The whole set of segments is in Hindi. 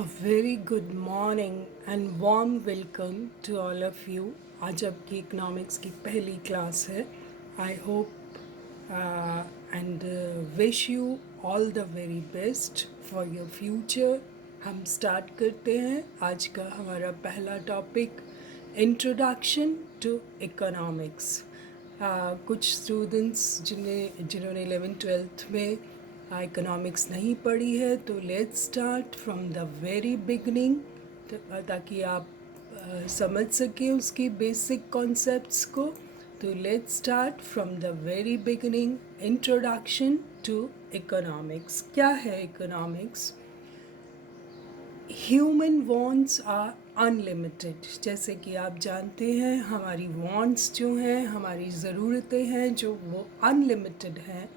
A very good morning and warm welcome to all of you. आज आपकी इकोनॉमिक्स की पहली क्लास है. I hope and wish you all the very best for your future. हम स्टार्ट करते हैं. आज का हमारा पहला टॉपिक इंट्रोडक्शन टू इकोनॉमिक्स. कुछ स्टूडेंट्स जिन्होंने 11th-12th में इकोनॉमिक्स नहीं पढ़ी है, तो let's start from the very beginning, ताकि आप समझ सकें उसकी बेसिक कॉन्सेप्ट्स को. तो let's start from the very beginning. Introduction to economics. क्या है economics? Human wants are unlimited. जैसे कि आप जानते हैं, हमारी वॉन्ट्स जो हैं, हमारी ज़रूरतें हैं जो वो अनलिमिटेड हैं,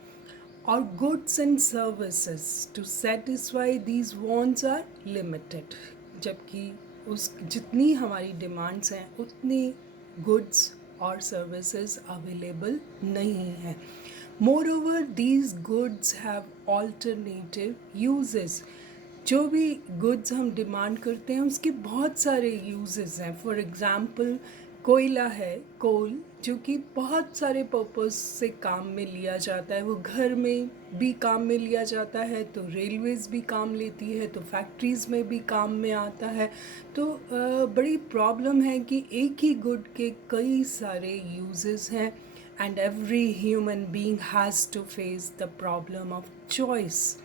और goods and services to satisfy these wants are limited. जबकि उस जितनी हमारी डिमांड्स हैं उतनी गुड्स और सर्विसेज अवेलेबल नहीं हैं. More over these goods have alternative uses. जो भी गुड्स हम डिमांड करते हैं उसके बहुत सारे यूजेस हैं. फॉर एग्ज़ाम्पल, कोयला है, कोल, जो कि बहुत सारे पर्पस से काम में लिया जाता है. वो घर में भी काम में लिया जाता है, तो रेलवेज़ भी काम लेती है, तो फैक्ट्रीज़ में भी काम में आता है. तो बड़ी प्रॉब्लम है कि एक ही गुड के कई सारे यूजेस हैं. And every human being has to face the problem of choice.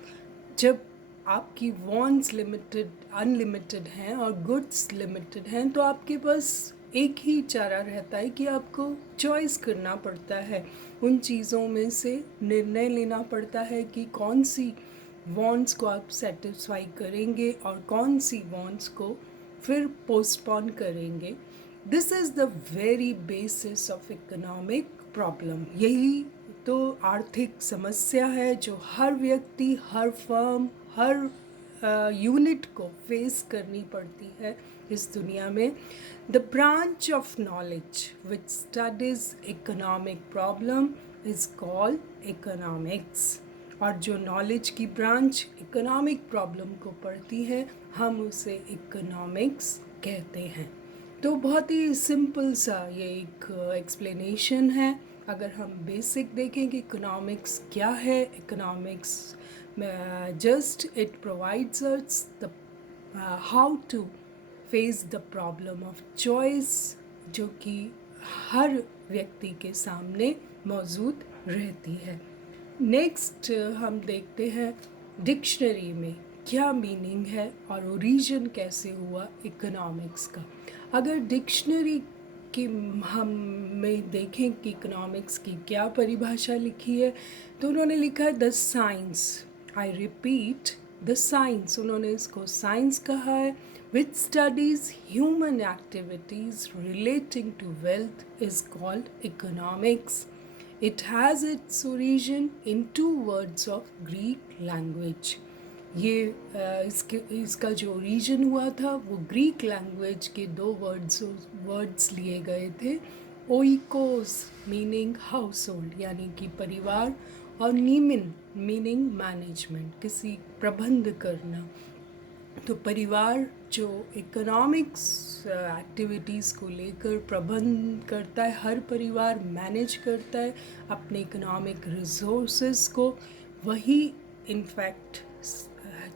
जब आपकी वॉन्ट्स अनलिमिटेड हैं और गुड्स लिमिटेड हैं, तो आपके पास एक ही चारा रहता है कि आपको चॉइस करना पड़ता है. उन चीज़ों में से निर्णय लेना पड़ता है कि कौन सी वॉन्ट्स को आप सेटिस्फाई करेंगे और कौन सी वॉन्ट्स को फिर पोस्टपोन करेंगे. This is the very basis of economic problem. यही तो आर्थिक समस्या है जो हर व्यक्ति, हर फर्म, हर यूनिट को फेस करनी पड़ती है इस दुनिया में. The branch of knowledge which studies economic problem is called economics. और जो नॉलेज की ब्रांच इकोनॉमिक प्रॉब्लम को पढ़ती है, हम उसे इकोनॉमिक्स कहते हैं. तो बहुत ही सिंपल सा ये एक एक्सप्लेनेशन है. अगर हम बेसिक देखें कि इकोनॉमिक्स क्या है, economics just it provides us the how to face the problem of choice, जो कि हर व्यक्ति के सामने मौजूद रहती है. नेक्स्ट हम देखते हैं डिक्शनरी में क्या मीनिंग है और ओरिजिन कैसे हुआ इकोनॉमिक्स का. अगर डिक्शनरी कि हम में देखें कि इकोनॉमिक्स की क्या परिभाषा लिखी है, तो उन्होंने लिखा है the science. I repeat, the science. उन्होंने इसको साइंस कहा है which studies human activities relating to wealth is called economics. It has its origin in 2 words of Greek language. ये इसका जो ओरिजिन हुआ था वो ग्रीक लैंग्वेज के 2 वर्ड्स लिए गए थे. ओइकोस मीनिंग हाउस होल्ड, यानी कि परिवार, और नीमिन मीनिंग मैनेजमेंट, किसी प्रबंध करना. तो परिवार जो इकोनॉमिक्स एक्टिविटीज़ को लेकर प्रबंध करता है, हर परिवार मैनेज करता है अपने इकोनॉमिक रिसोर्सेस को, वही इनफैक्ट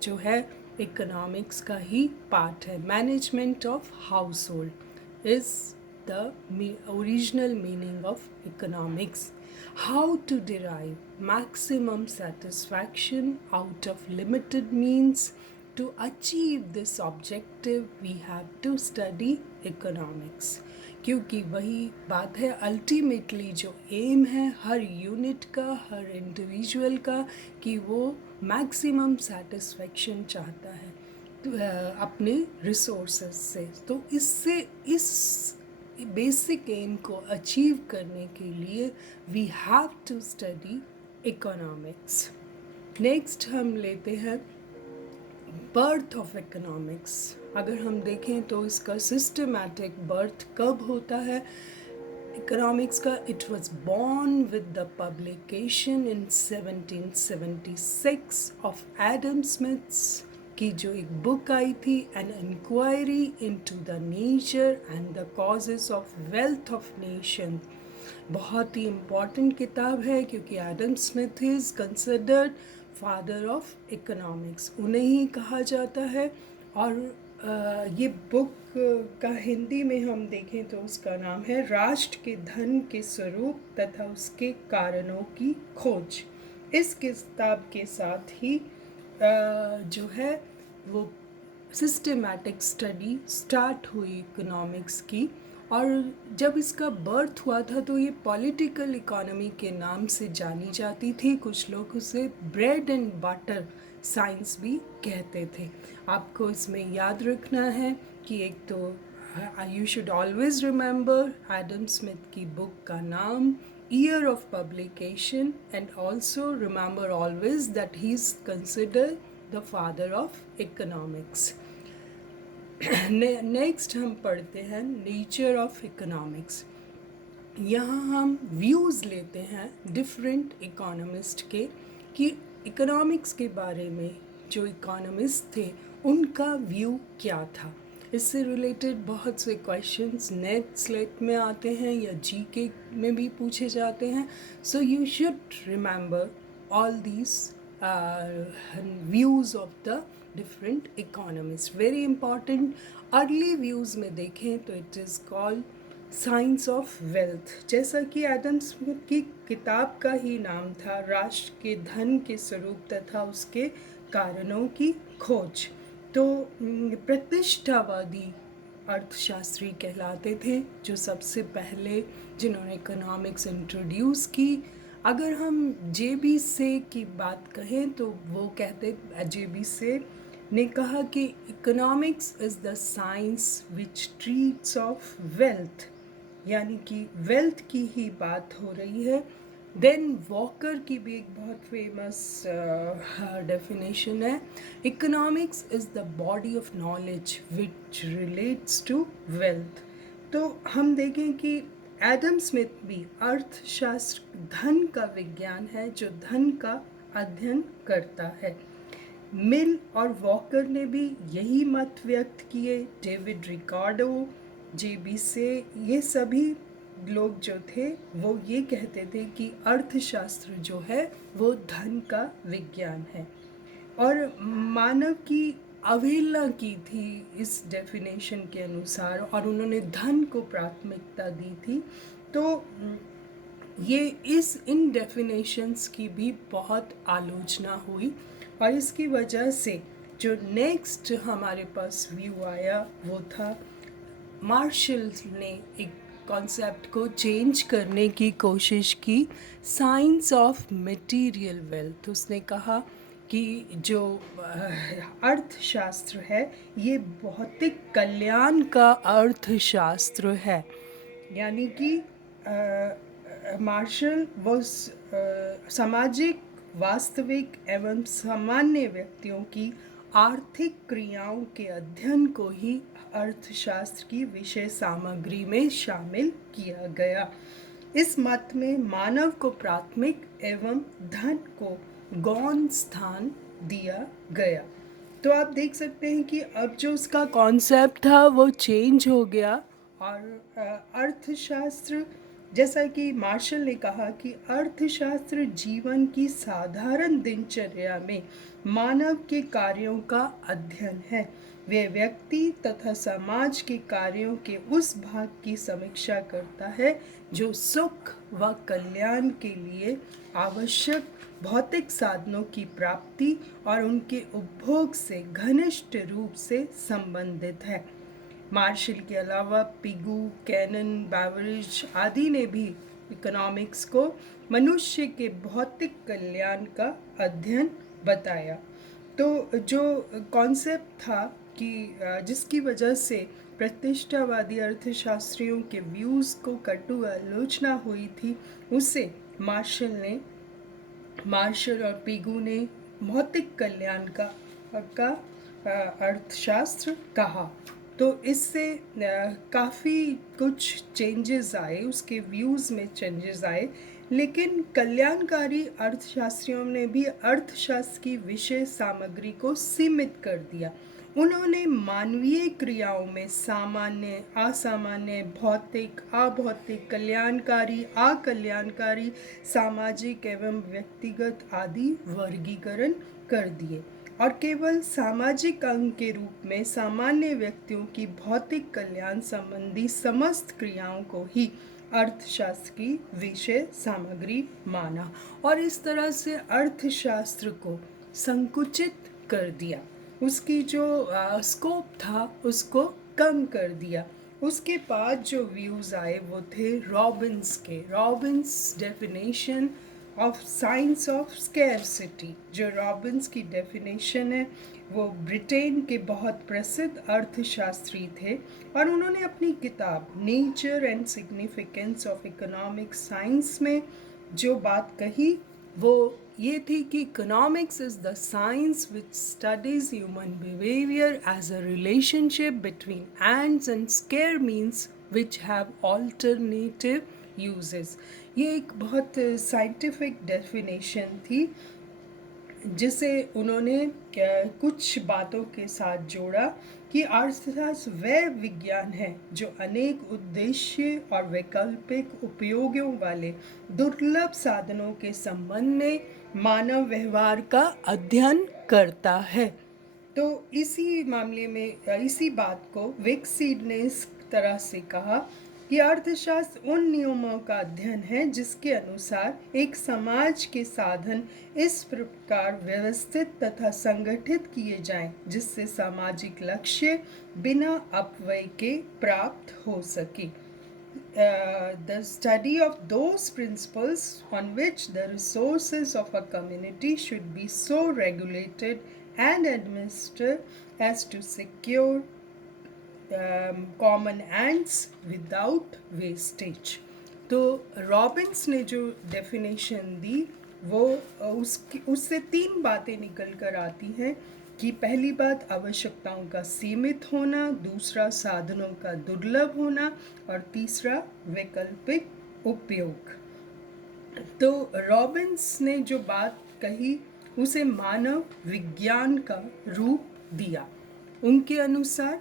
जो है इकोनॉमिक्स का ही पार्ट है. Management of house hold is the original meaning of economics. How to derive maximum satisfaction out of limited means. To achieve this objective, we have to study economics. क्योंकि वही बात है, अल्टीमेटली जो एम है हर यूनिट का, हर इंडिविजुअल का, कि वो मैक्सिमम सेटिस्फेक्शन चाहता है अपने रिसोर्सेस से. तो इससे इस बेसिक एम को अचीव करने के लिए we have to study economics. Next हम लेते हैं बर्थ ऑफ इकोनॉमिक्स. अगर हम देखें तो इसका सिस्टमैटिक बर्थ कब होता है इकोनॉमिक्स का? It was born with the publication in 1776 of Adam Smith's की जो एक बुक आई थी, an inquiry into the nature and the causes of wealth of nation. बहुत ही इम्पॉर्टेंट किताब है क्योंकि Adam Smith is considered father of economics, उन्हें ही कहा जाता है। और ये बुक का हिंदी में हम देखें तो उसका नाम है राष्ट्र के धन के स्वरूप तथा उसके कारणों की खोज। इस किताब के साथ ही जो है वो सिस्टमैटिक स्टडी स्टार्ट हुई इकोनॉमिक्स की। और जब इसका बर्थ हुआ था तो ये पॉलिटिकल इकोनॉमी के नाम से जानी जाती थी। कुछ लोग उसे ब्रेड एंड बटर साइंस भी कहते थे। आपको इसमें याद रखना है कि एक तो you should always remember Adam Smith की बुक का नाम, year of publication, and also remember always that he is considered the father of economics. Next हम पढ़ते हैं नेचर ऑफ इकोनॉमिक्स। यहाँ हम व्यूज़ लेते हैं डिफरेंट इकोनॉमिस्ट के कि इकोनॉमिक्स के बारे में जो इकोनॉमिस्ट थे उनका व्यू क्या था। इससे रिलेटेड बहुत से क्वेश्चंस नेट स्लेट में आते हैं या जीके में भी पूछे जाते हैं। So you should remember all these views of the different economist, very important. Early views में देखें तो it is called science of wealth. जैसा कि एडम स्मिथ की किताब का ही नाम था, राष्ट्र के धन के स्वरूप तथा उसके कारणों की खोज। तो प्रतिष्ठावादी अर्थशास्त्री कहलाते थे जो सबसे पहले जिन्होंने इकोनॉमिक्स इंट्रोड्यूस की। अगर हम जे.बी. से की बात कहें तो वो कहते, जे.बी. से ने कहा कि economics is the science which treats of wealth, यानी कि वेल्थ की ही बात हो रही है। देन वॉकर की भी एक बहुत फेमस डेफिनेशन है, economics is the body of knowledge which relates to wealth. तो हम देखें कि एडम स्मिथ भी अर्थशास्त्र धन का विज्ञान है जो धन का अध्ययन करता है। मिल और वॉकर ने भी यही मत व्यक्त किए। David Ricardo, JB. से, ये सभी लोग जो थे वो ये कहते थे कि अर्थशास्त्र जो है वो धन का विज्ञान है। और मानव की अवहेलना की थी इस डेफिनेशन के अनुसार और उन्होंने धन को प्राथमिकता दी थी। तो ये इन डेफिनेशंस की भी बहुत आलोचना हुई और इसकी वजह से जो नेक्स्ट हमारे पास व्यू आया वो था, मार्शल ने एक कॉन्सेप्ट को चेंज करने की कोशिश की, साइंस ऑफ मटेरियल वेल्थ। उसने कहा कि जो अर्थशास्त्र है ये भौतिक कल्याण का अर्थशास्त्र है। यानी कि मार्शल वॉज सामाजिक, वास्तविक एवं सामान्य व्यक्तियों की आर्थिक क्रियाओं के अध्ययन को ही अर्थशास्त्र की विषय सामग्री में शामिल किया गया। इस मत में मानव को प्राथमिक एवं धन को गौण स्थान दिया गया। तो आप देख सकते हैं कि अब जो उसका कॉन्सेप्ट था वो चेंज हो गया और अर्थशास्त्र, जैसा कि मार्शल ने कहा कि अर्थशास्त्र जीवन की साधारण दिनचर्या में मानव के कार्यों का अध्ययन है। वे व्यक्ति तथा समाज के कार्यों के उस भाग की समीक्षा करता है जो सुख व कल्याण के लिए आवश्यक भौतिक साधनों की प्राप्ति और उनके उपभोग से घनिष्ठ रूप से संबंधित है। मार्शल के अलावा पिगू, कैनन, बैवरेज आदि ने भी इकोनॉमिक्स को मनुष्य के भौतिक कल्याण का अध्ययन बताया। तो जो कॉन्सेप्ट था कि जिसकी वजह से प्रतिष्ठावादी अर्थशास्त्रियों के व्यूज़ को कटु आलोचना हुई थी, उसे मार्शल और पिगू ने भौतिक कल्याण का अर्थशास्त्र कहा। तो इससे काफ़ी कुछ चेंजेस आए, उसके व्यूज़ में चेंजेस आए। लेकिन कल्याणकारी अर्थशास्त्रियों ने भी अर्थशास्त्र की विषय सामग्री को सीमित कर दिया। उन्होंने मानवीय क्रियाओं में सामान्य, असामान्य, भौतिक, अभौतिक, कल्याणकारी, अकल्याणकारी, सामाजिक एवं व्यक्तिगत आदि वर्गीकरण कर दिए और केवल सामाजिक अंग के रूप में सामान्य व्यक्तियों की भौतिक कल्याण संबंधी समस्त क्रियाओं को ही अर्थशास्त्र की विषय सामग्री माना और इस तरह से अर्थशास्त्र को संकुचित कर दिया। उसकी जो स्कोप था उसको कम कर दिया। उसके बाद जो व्यूज़ आए वो थे रॉबिन्स के। Robins definition of science of scarcity, जो रॉबिन्स की डेफिनेशन है वो ब्रिटेन के बहुत प्रसिद्ध अर्थशास्त्री थे और उन्होंने अपनी किताब nature and significance of economic science में जो बात कही वो ये थी कि economics is the science which studies human behaviour as a relationship between ends and scarce means which have alternative uses. ये एक बहुत साइंटिफिक डेफिनेशन थी जिसे उन्होंने कुछ बातों के साथ जोड़ा कि अर्थशास्त्र वह विज्ञान है जो अनेक उद्देश्य और वैकल्पिक उपयोगों वाले दुर्लभ साधनों के संबंध में मानव व्यवहार का अध्ययन करता है। तो इसी मामले में इसी बात को विकसीड ने इस तरह से कहा कि अर्थशास्त्र उन नियमों का अध्ययन है जिसके अनुसार एक समाज के साधन इस प्रकार व्यवस्थित तथा संगठित किए जाएं जिससे सामाजिक लक्ष्य बिना अपव्यय के प्राप्त हो सके। The study of those principles on which the resources of a community should be so regulated and administered as to secure common ends without wastage. तो रॉबिन्स ने जो डेफिनेशन दी वो उससे 3 बातें निकल कर आती हैं कि पहली बात आवश्यकताओं का सीमित होना, दूसरा साधनों का दुर्लभ होना और तीसरा वैकल्पिक उपयोग। तो रॉबिन्स ने जो बात कही उसे मानव विज्ञान का रूप दिया। उनके अनुसार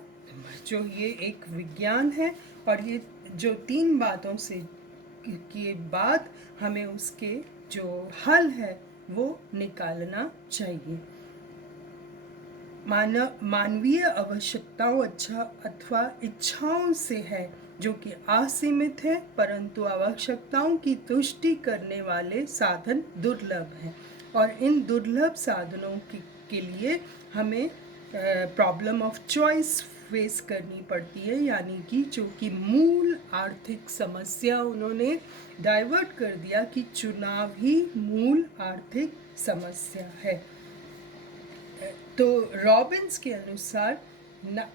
जो ये एक विज्ञान है और ये जो 3 बातों से के बाद हमें उसके जो हल है वो निकालना चाहिए। मानवीय आवश्यकताओं अथवा इच्छाओं से है जो कि असीमित है, परंतु आवश्यकताओं की तुष्टि करने वाले साधन दुर्लभ हैं और इन दुर्लभ साधनों के लिए हमें प्रॉब्लम ऑफ चॉइस फेस करनी पड़ती है, यानी कि जो कि मूल आर्थिक समस्या उन्होंने डाइवर्ट कर दिया कि चुनाव ही मूल आर्थिक समस्या है। तो रॉबिन्स के अनुसार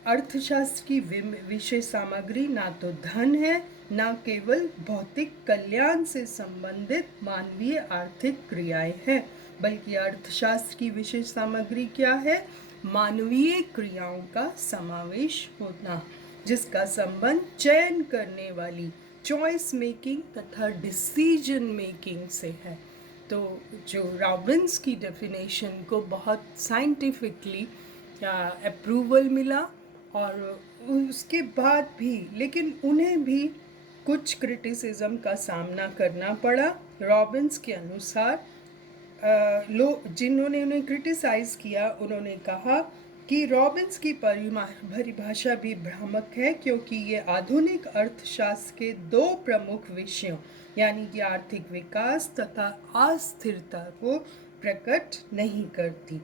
अर्थशास्त्र की विषय सामग्री ना तो धन है, ना केवल भौतिक कल्याण से संबंधित मानवीय आर्थिक क्रियाएं हैं, बल्कि अर्थशास्त्र की विषय सामग्री क्या है? मानवीय क्रियाओं का समावेश होना, जिसका संबंध चयन करने वाली चॉइस मेकिंग तथा डिसीजन मेकिंग से है। तो जो रॉबिन्स की डेफिनेशन को बहुत साइंटिफिकली अप्रूवल मिला और उसके बाद भी लेकिन उन्हें भी कुछ क्रिटिसिज्म का सामना करना पड़ा। रॉबिन्स के अनुसार जिन्होंने उन्हें क्रिटिसाइज़ किया उन्होंने कहा कि रॉबिन्स की परिभाषा भी भ्रामक है क्योंकि ये आधुनिक अर्थशास्त्र के 2 प्रमुख विषयों यानी कि आर्थिक विकास तथा अस्थिरता को प्रकट नहीं करती।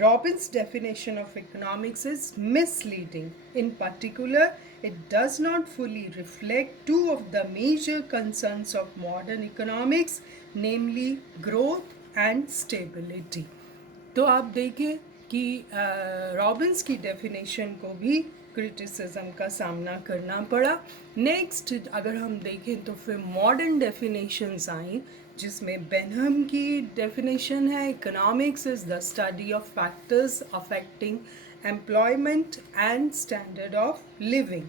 Robin's definition of economics is misleading. In particular, it does not fully reflect 2 of the major concerns of modern economics, namely growth and stability. तो आप देखें कि रॉबिन्स की डेफिनेशन को भी क्रिटिसिज्म का सामना करना पड़ा। नेक्स्ट अगर हम देखें तो फिर मॉडर्न डेफिनेशंस आई जिसमें बेनहम की डेफिनेशन है economics is the study of factors affecting employment and standard of living.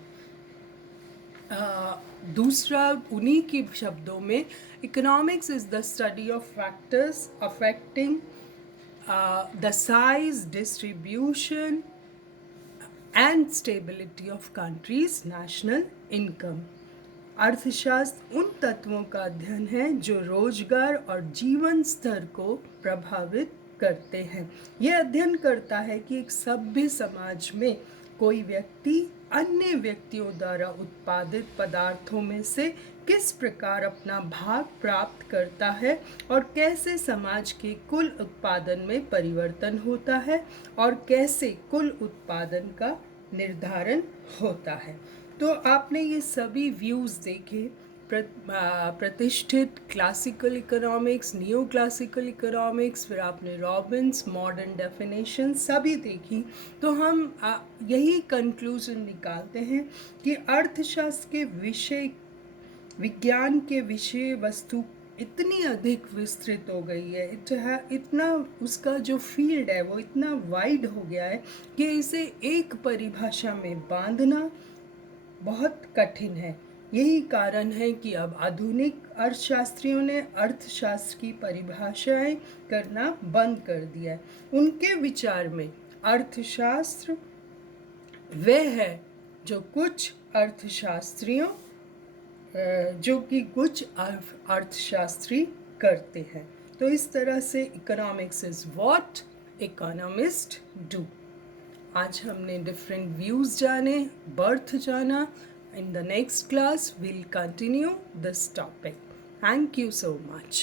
दूसरा उन्हीं के शब्दों में, economics is the study of factors affecting the size, distribution and stability of countries national income. अर्थशास्त्र उन तत्वों का अध्ययन है जो रोजगार और जीवन स्तर को प्रभावित करते हैं। यह अध्ययन करता है कि एक सभ्य समाज में कोई व्यक्ति अन्य व्यक्तियों द्वारा उत्पादित पदार्थों में से किस प्रकार अपना भाग प्राप्त करता है और कैसे समाज के कुल उत्पादन में परिवर्तन होता है और कैसे कुल उत्पादन का निर्धारण होता है। तो आपने ये सभी व्यूज़ देखे, प्रतिष्ठित classical economics, neo classical economics, फिर आपने रॉबिन्स मॉडर्न डेफिनेशन सभी देखी। तो हम यही कंक्लूजन निकालते हैं कि अर्थशास्त्र के विषय, विज्ञान के विषय वस्तु इतनी अधिक विस्तृत हो गई है, इतना उसका जो फील्ड है वो इतना वाइड हो गया है कि इसे एक परिभाषा में बांधना बहुत कठिन है। यही कारण है कि अब आधुनिक अर्थशास्त्रियों ने अर्थशास्त्र की परिभाषाएं करना बंद कर दिया है। उनके विचार में अर्थशास्त्र वह है जो कुछ अर्थशास्त्री करते हैं। तो इस तरह से economics is what economist do. आज हमने डिफरेंट व्यूज़ जाने, बर्थ जाना। In the next class we'll continue this topic. Thank you so much.